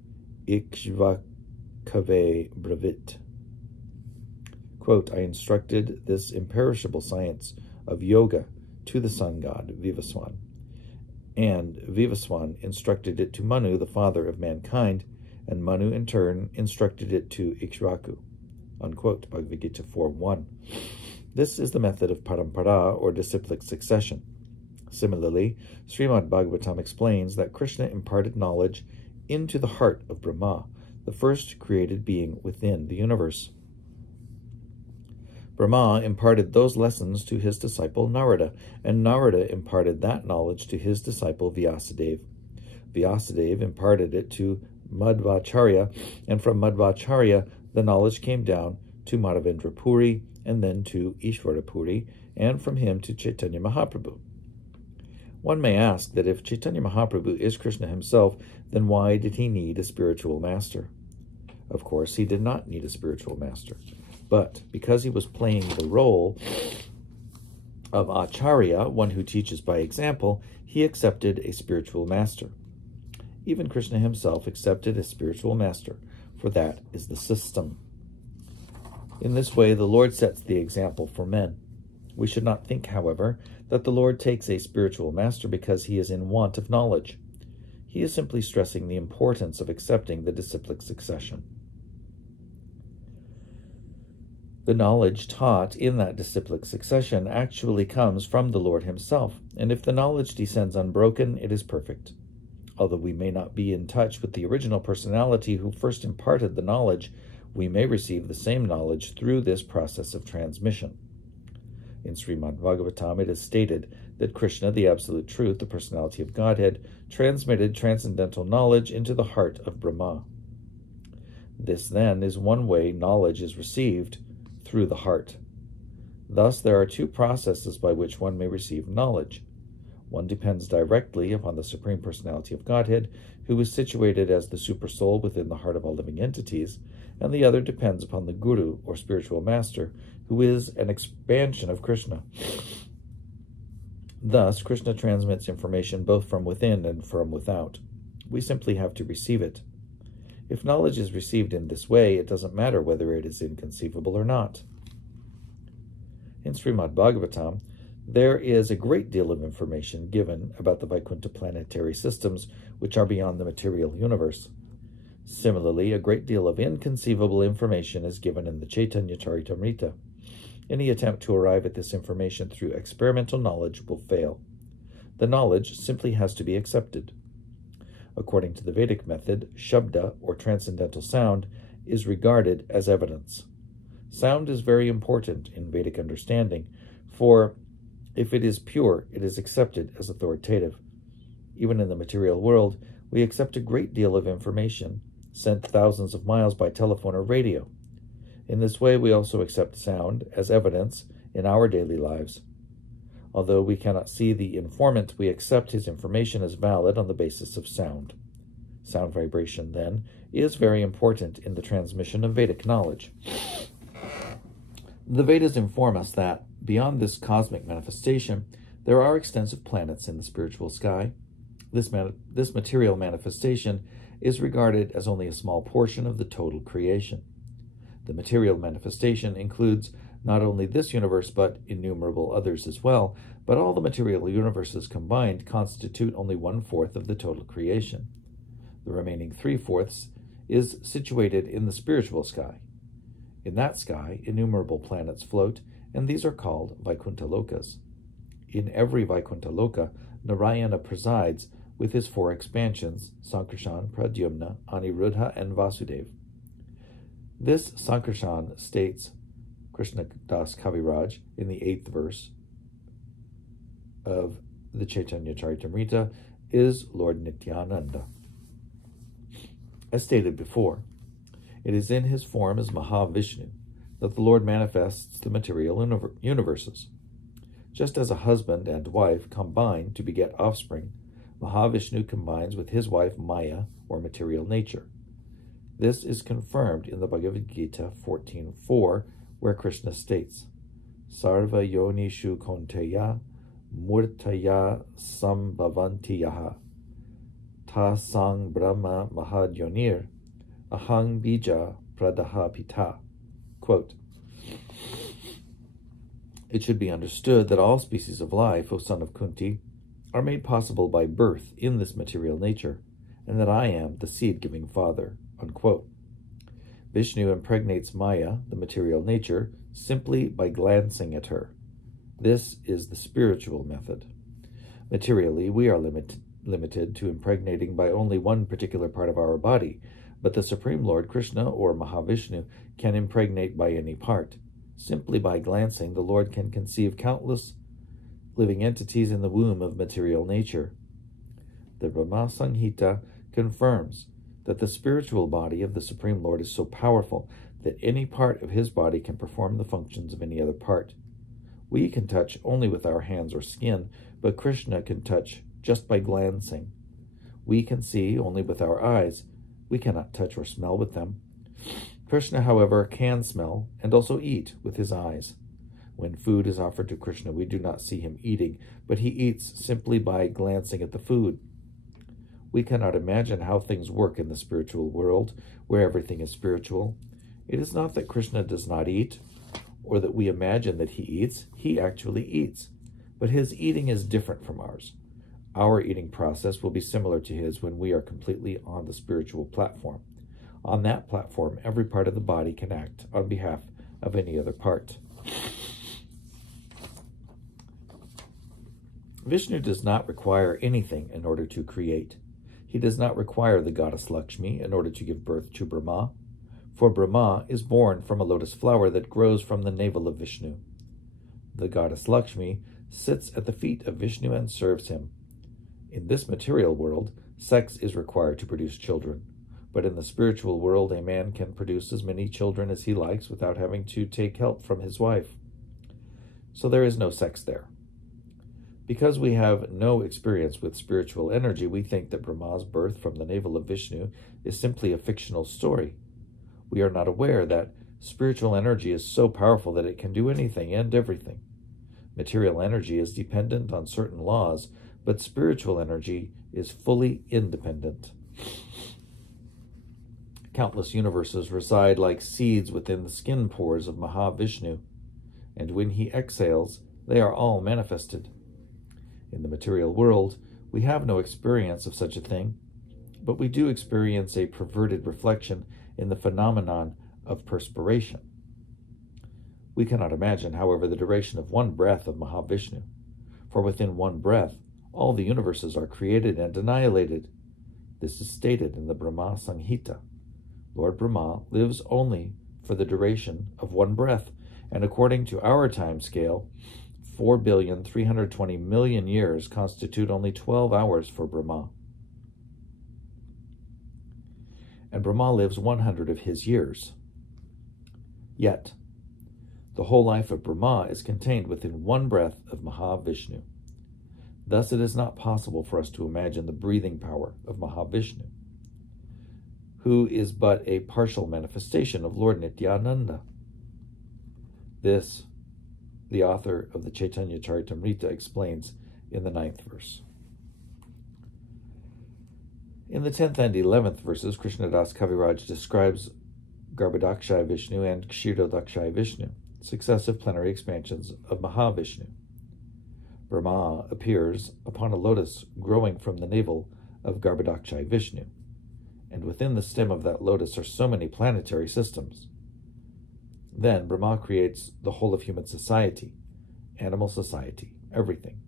ikshvakave bravit. Quote, I instructed this imperishable science of yoga to the sun god, Vivaswan, and Vivaswan instructed it to Manu, the father of mankind, and Manu in turn instructed it to Ikshvaku. Unquote, Bhagavad Gita 4.1. This is the method of parampara, or disciplic succession. Similarly, Srimad Bhagavatam explains that Krishna imparted knowledge into the heart of Brahma, the first created being within the universe. Brahma imparted those lessons to his disciple Narada, and Narada imparted that knowledge to his disciple Vyasadeva. Vyasadeva imparted it to Madhvacharya, and from Madhvacharya the knowledge came down to Madhavendra Puri, and then to Ishvara Puri, and from him to Caitanya Mahaprabhu. One may ask that if Caitanya Mahaprabhu is Krishna himself, then why did he need a spiritual master? Of course, he did not need a spiritual master, but because he was playing the role of Acharya, one who teaches by example, he accepted a spiritual master. Even Krishna himself accepted a spiritual master, for that is the system. In this way, the Lord sets the example for men. We should not think, however, that the Lord takes a spiritual master because he is in want of knowledge. He is simply stressing the importance of accepting the disciplic succession. The knowledge taught in that disciplic succession actually comes from the Lord himself, and if the knowledge descends unbroken, it is perfect. Although we may not be in touch with the original personality who first imparted the knowledge, we may receive the same knowledge through this process of transmission. In Srimad Bhagavatam, it is stated that Krishna, the Absolute Truth, the personality of Godhead, transmitted transcendental knowledge into the heart of Brahma. This, then, is one way knowledge is received, through the heart. Thus, there are two processes by which one may receive knowledge. One depends directly upon the Supreme Personality of Godhead, who is situated as the Supersoul within the heart of all living entities, and the other depends upon the guru or spiritual master, who is an expansion of Krishna. Thus, Krishna transmits information both from within and from without. We simply have to receive it. If knowledge is received in this way, it doesn't matter whether it is inconceivable or not. In Srimad Bhagavatam, there is a great deal of information given about the Vaikuntha planetary systems which are beyond the material universe. Similarly, a great deal of inconceivable information is given in the Caitanya Charitamrita. Any attempt to arrive at this information through experimental knowledge will fail. The knowledge simply has to be accepted. According to the Vedic method, Shabda, or transcendental sound, is regarded as evidence. Sound is very important in Vedic understanding, for if it is pure, it is accepted as authoritative. Even in the material world, we accept a great deal of information, sent thousands of miles by telephone or radio. In this way, we also accept sound as evidence in our daily lives. Although we cannot see the informant, we accept his information as valid on the basis of sound. Sound vibration, then, is very important in the transmission of Vedic knowledge. The Vedas inform us that, beyond this cosmic manifestation, there are extensive planets in the spiritual sky. This material manifestation is regarded as only a small portion of the total creation. The material manifestation includes not only this universe, but innumerable others as well, but all the material universes combined constitute only 1/4 of the total creation. The remaining 3/4 is situated in the spiritual sky. In that sky, innumerable planets float, and these are called Vaikuntha Lokas. In every Vaikuntha Loka, Narayana presides with his 4 expansions, Sankarshan, Pradyumna, Aniruddha, and Vasudeva. This Sankarshan states, Krishna Das Kaviraj, in the 8th verse of the Caitanya Charitamrita, is Lord Nityananda. As stated before, it is in his form as Mahavishnu that the Lord manifests the material universes. Just as a husband and wife combine to beget offspring, Mahavishnu combines with his wife Maya, or material nature. This is confirmed in the Bhagavad Gita 14.4, where Krishna states, Sarva yonishu konteya murtaya sambhavantiyaha ta sang brahma mahadyonir ahang bija pradaha pita. Quote, it should be understood that all species of life, O son of Kunti, are made possible by birth in this material nature, and that I am the seed-giving father. Unquote. Vishnu impregnates Maya, the material nature, simply by glancing at her. This is the spiritual method. Materially, we are limited to impregnating by only one particular part of our body, but the Supreme Lord Krishna, or Mahavishnu, can impregnate by any part. Simply by glancing, the Lord can conceive countless living entities in the womb of material nature. The Brahma Samhita confirms that the spiritual body of the Supreme Lord is so powerful that any part of his body can perform the functions of any other part. We can touch only with our hands or skin, but Krishna can touch just by glancing. We can see only with our eyes. We cannot touch or smell with them. Krishna, however, can smell and also eat with his eyes. When food is offered to Krishna, we do not see him eating, but he eats simply by glancing at the food. We cannot imagine how things work in the spiritual world, where everything is spiritual. It is not that Krishna does not eat, or that we imagine that he eats. He actually eats, but his eating is different from ours. Our eating process will be similar to his when we are completely on the spiritual platform. On that platform, every part of the body can act on behalf of any other part. Vishnu does not require anything in order to create. He does not require the goddess Lakshmi in order to give birth to Brahma, for Brahma is born from a lotus flower that grows from the navel of Vishnu. The goddess Lakshmi sits at the feet of Vishnu and serves him. In this material world, sex is required to produce children, but in the spiritual world, a man can produce as many children as he likes without having to take help from his wife. So there is no sex there. Because we have no experience with spiritual energy, we think that Brahma's birth from the navel of Vishnu is simply a fictional story. we are not aware that spiritual energy is so powerful that it can do anything and everything. Material energy is dependent on certain laws, but spiritual energy is fully independent. Countless universes reside like seeds within the skin pores of Mahavishnu, and when he exhales, they are all manifested. In the material world, we have no experience of such a thing, but we do experience a perverted reflection in the phenomenon of perspiration. We cannot imagine, however, the duration of one breath of Mahavishnu, for within one breath, all the universes are created and annihilated. This is stated in the Brahma Samhita. Lord Brahma lives only for the duration of one breath, and according to our time scale, 4,320,000,000 years constitute only 12 hours for Brahma. And Brahma lives 100 of his years. Yet, the whole life of Brahma is contained within one breath of Mahavishnu. Thus it is not possible for us to imagine the breathing power of Mahavishnu, who is but a partial manifestation of Lord Nityananda. This, the author of the Caitanya Charitamrita explains in the 9th verse. In the 10th and 11th verses, Krishnadas Kaviraj describes Garbhodakshaya Vishnu and Kshirodakshaya Vishnu, successive plenary expansions of Mahavishnu. Brahma appears upon a lotus growing from the navel of Garbhodakshaya Vishnu, and within the stem of that lotus are so many planetary systems. Then Brahma creates the whole of human society, animal society, everything.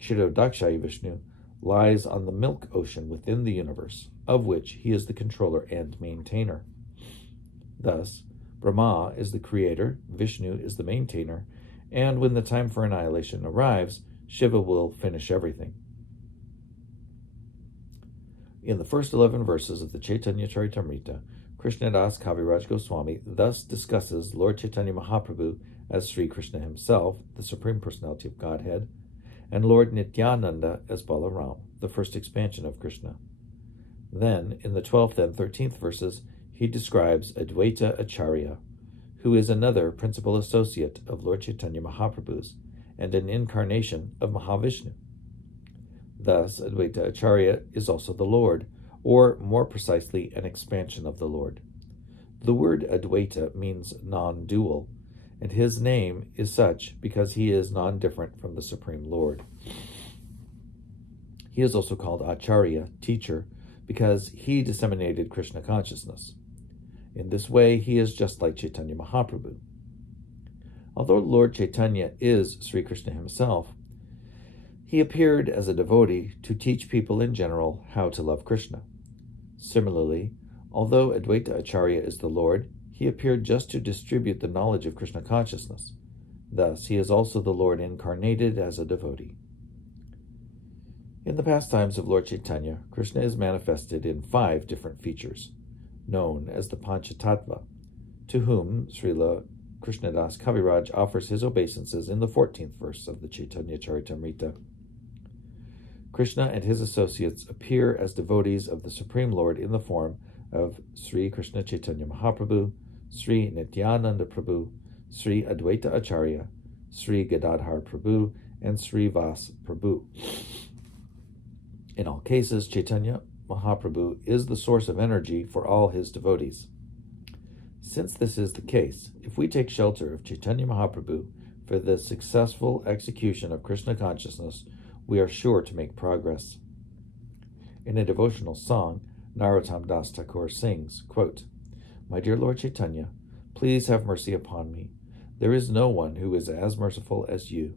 Kshirodakshaya Vishnu lies on the milk ocean within the universe, of which he is the controller and maintainer. Thus, Brahma is the creator, Vishnu is the maintainer, and when the time for annihilation arrives, Shiva will finish everything. In the first 11 verses of the Caitanya Charitamrita, Krishnadas Kaviraj Goswami thus discusses Lord Chaitanya Mahaprabhu as Sri Krishna himself, the Supreme Personality of Godhead, and Lord Nityananda as Balaram, the first expansion of Krishna. Then, in the 12th and 13th verses, he describes Advaita Acharya, who is another principal associate of Lord Chaitanya Mahaprabhu's and an incarnation of Mahavishnu. Thus, Advaita Acharya is also the Lord, or more precisely, an expansion of the Lord. The word Advaita means non-dual, and his name is such because he is non-different from the Supreme Lord. He is also called Acharya, teacher, because he disseminated Krishna consciousness. In this way, he is just like Chaitanya Mahaprabhu. Although Lord Chaitanya is Sri Krishna himself, he appeared as a devotee to teach people in general how to love Krishna. Similarly, although Advaita Acharya is the Lord, he appeared just to distribute the knowledge of Krishna consciousness. Thus, he is also the Lord incarnated as a devotee. In the pastimes of Lord Chaitanya, Krishna is manifested in 5 different features, known as the Panchatattva, to whom Srila Krishnadas Kaviraj offers his obeisances in the 14th verse of the Caitanya Charitamrita. Krishna and his associates appear as devotees of the Supreme Lord in the form of Sri Krishna Chaitanya Mahaprabhu, Sri Nityananda Prabhu, Sri Advaita Acharya, Sri Gadadhar Prabhu, and Sri Vas Prabhu. In all cases, Chaitanya Mahaprabhu is the source of energy for all his devotees. Since this is the case, if we take shelter of Chaitanya Mahaprabhu for the successful execution of Krishna consciousness, we are sure to make progress. In a devotional song, Narottam Das Thakur sings, quote, "My dear Lord Chaitanya, please have mercy upon me. There is no one who is as merciful as you.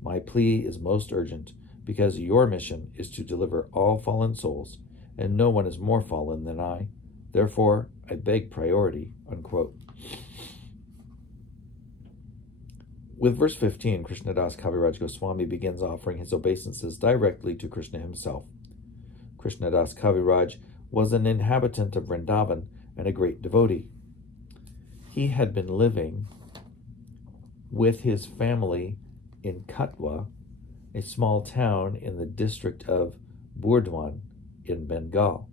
My plea is most urgent, because your mission is to deliver all fallen souls, and no one is more fallen than I. Therefore, I beg priority," unquote. With verse 15, Krishnadas Kaviraj Goswami begins offering his obeisances directly to Krishna himself. Krishnadas Kaviraj was an inhabitant of Vrindavan and a great devotee. He had been living with his family in Katwa, a small town in the district of Burdwan in Bengal.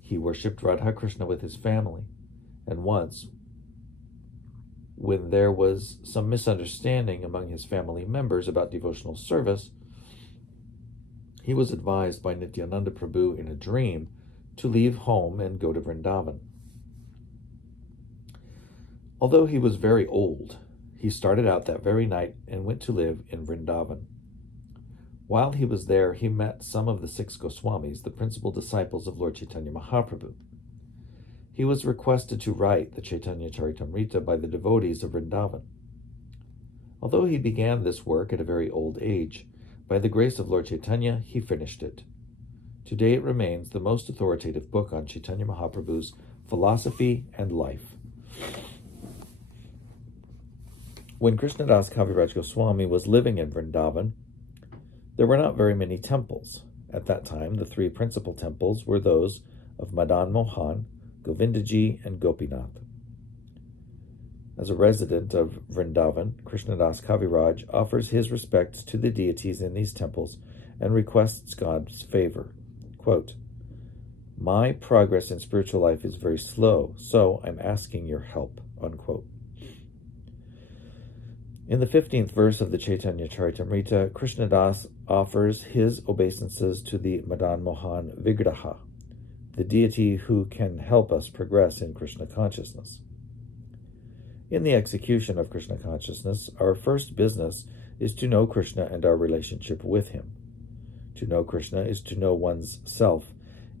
He worshipped Radha Krishna with his family, And once, when there was some misunderstanding among his family members about devotional service, he was advised by Nityananda Prabhu in a dream to leave home and go to Vrindavan. Although he was very old, he started out that very night and went to live in Vrindavan. While he was there, he met some of the 6 Goswamis, the principal disciples of Lord Chaitanya Mahaprabhu. He was requested to write the Caitanya Charitamrita by the devotees of Vrindavan. Although he began this work at a very old age, by the grace of Lord Chaitanya, he finished it. Today it remains the most authoritative book on Chaitanya Mahaprabhu's philosophy and life. When Krishnadas Kaviraj Goswami was living in Vrindavan, there were not very many temples. At that time, the 3 principal temples were those of Madan Mohan, Govindaji, and Gopinath. As a resident of Vrindavan, Krishnadas Kaviraj offers his respects to the deities in these temples and requests God's favor. Quote, "My progress in spiritual life is very slow, so I'm asking your help." Unquote. In the 15th verse of the Caitanya Charitamrita, Krishnadas offers his obeisances to the Madan Mohan Vigraha, the deity who can help us progress in Krishna consciousness. In the execution of Krishna consciousness, our first business is to know Krishna and our relationship with him. To know Krishna is to know one's self,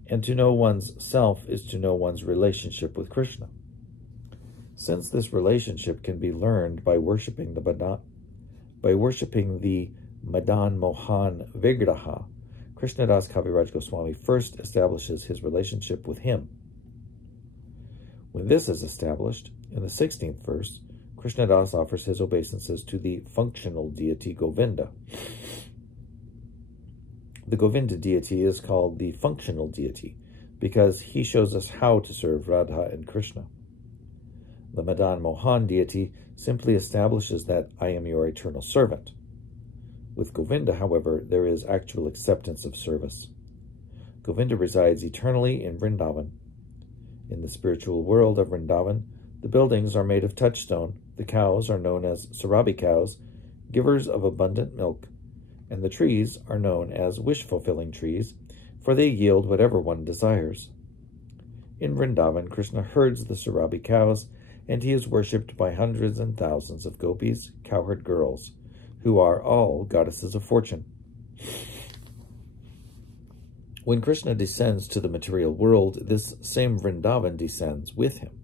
and to know one's self is to know one's relationship with Krishna. Since this relationship can be learned by worshipping the Madan Mohan Vigraha, Krishnadas Kaviraj Goswami first establishes his relationship with him. When this is established, in the 16th verse, Krishnadas offers his obeisances to the functional deity Govinda. The Govinda deity is called the functional deity because he shows us how to serve Radha and Krishna. The Madan Mohan deity simply establishes that I am your eternal servant. With Govinda, however, there is actual acceptance of service. Govinda resides eternally in Vrindavan. In the spiritual world of Vrindavan, the buildings are made of touchstone, the cows are known as Sarabi cows, givers of abundant milk, and the trees are known as wish-fulfilling trees, for they yield whatever one desires. In Vrindavan, Krishna herds the Sarabi cows, and he is worshipped by hundreds and thousands of gopis, cowherd girls, who are all goddesses of fortune. When Krishna descends to the material world, this same Vrindavan descends with him,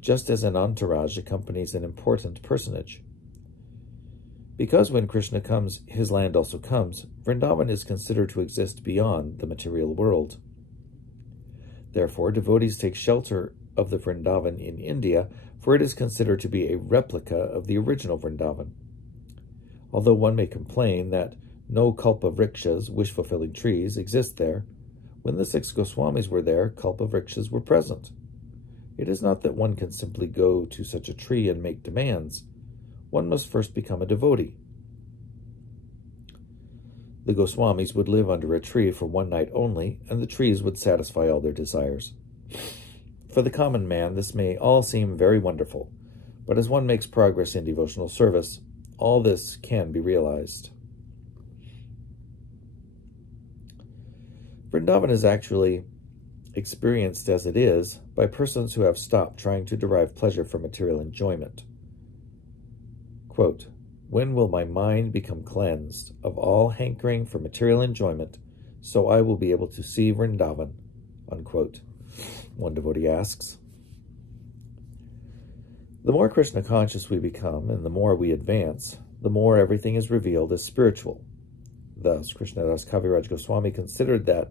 just as an entourage accompanies an important personage. Because when Krishna comes, his land also comes, Vrindavan is considered to exist beyond the material world. Therefore, devotees take shelter of the Vrindavan in India, for it is considered to be a replica of the original Vrindavan. Although one may complain that no kalpa-vrikshas, wish-fulfilling trees, exist there, when the 6 Goswamis were there, kalpa-vrikshas were present. It is not that one can simply go to such a tree and make demands. One must first become a devotee. The Goswamis would live under a tree for one night only, and the trees would satisfy all their desires. For the common man, this may all seem very wonderful, but as one makes progress in devotional service, all this can be realized. Vrindavan is actually experienced as it is by persons who have stopped trying to derive pleasure from material enjoyment. Quote, "When will my mind become cleansed of all hankering for material enjoyment, so I will be able to see Vrindavan?" Unquote. One devotee asks. The more Krishna conscious we become and the more we advance, the more everything is revealed as spiritual. Thus, Krishnadas Kaviraj Goswami considered the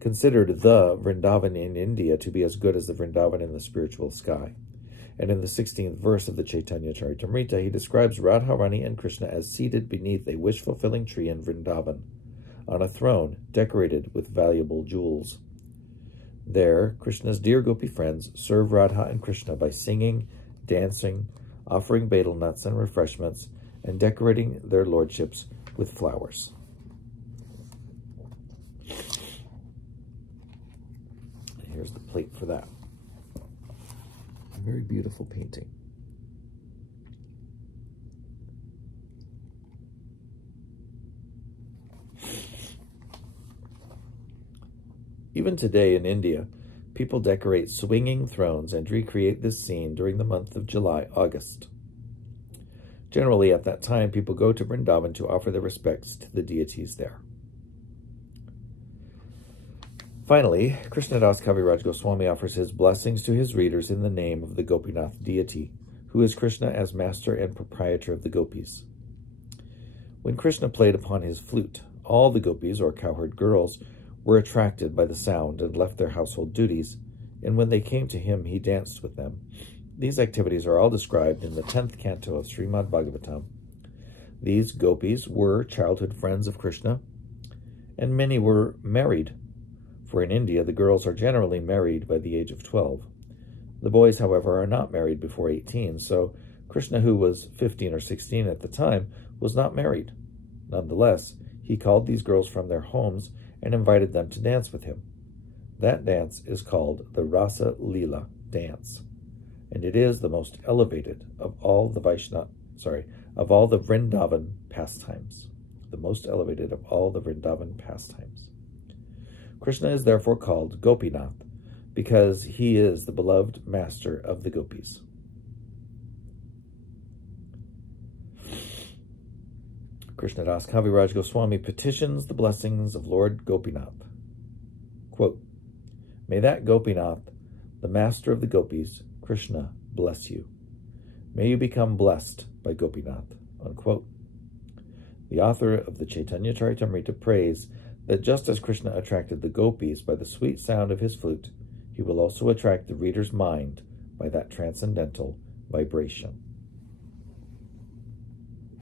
Vrindavan in India to be as good as the Vrindavan in the spiritual sky. And in the 16th verse of the Caitanya Charitamrita, he describes Radharani and Krishna as seated beneath a wish-fulfilling tree in Vrindavan, on a throne decorated with valuable jewels. There, Krishna's dear gopi friends serve Radha and Krishna by singing, dancing, offering betel nuts and refreshments, and decorating their lordships with flowers. Here's the plate for that. Very beautiful painting. Even today in India, people decorate swinging thrones and recreate this scene during the month of July, August. Generally, at that time, people go to Vrindavan to offer their respects to the deities there. Finally, Krishnadas Kaviraj Goswami offers his blessings to his readers in the name of the Gopinath deity, who is Krishna as master and proprietor of the gopis. When Krishna played upon his flute, all the gopis, or cowherd girls, were attracted by the sound and left their household duties, and when they came to him, he danced with them. These activities are all described in the 10th canto of Srimad Bhagavatam. These gopis were childhood friends of Krishna, and many were married, for in India the girls are generally married by the age of 12. The boys, however, are not married before 18, so Krishna, who was 15 or 16 at the time, was not married. Nonetheless, he called these girls from their homes and invited them to dance with him. That dance is called the Rasa Leela dance, and it is the most elevated of all the Vrindavan pastimes. The most elevated of all the Vrindavan pastimes. Krishna is therefore called Gopinath, because he is the beloved master of the gopis. Krishnadas Kaviraj Goswami petitions the blessings of Lord Gopinath. Quote, "May that Gopinath, the master of the gopis, Krishna, bless you. May you become blessed by Gopinath." Unquote. The author of the Caitanya Charitamrita prays that just as Krishna attracted the gopis by the sweet sound of his flute, he will also attract the reader's mind by that transcendental vibration.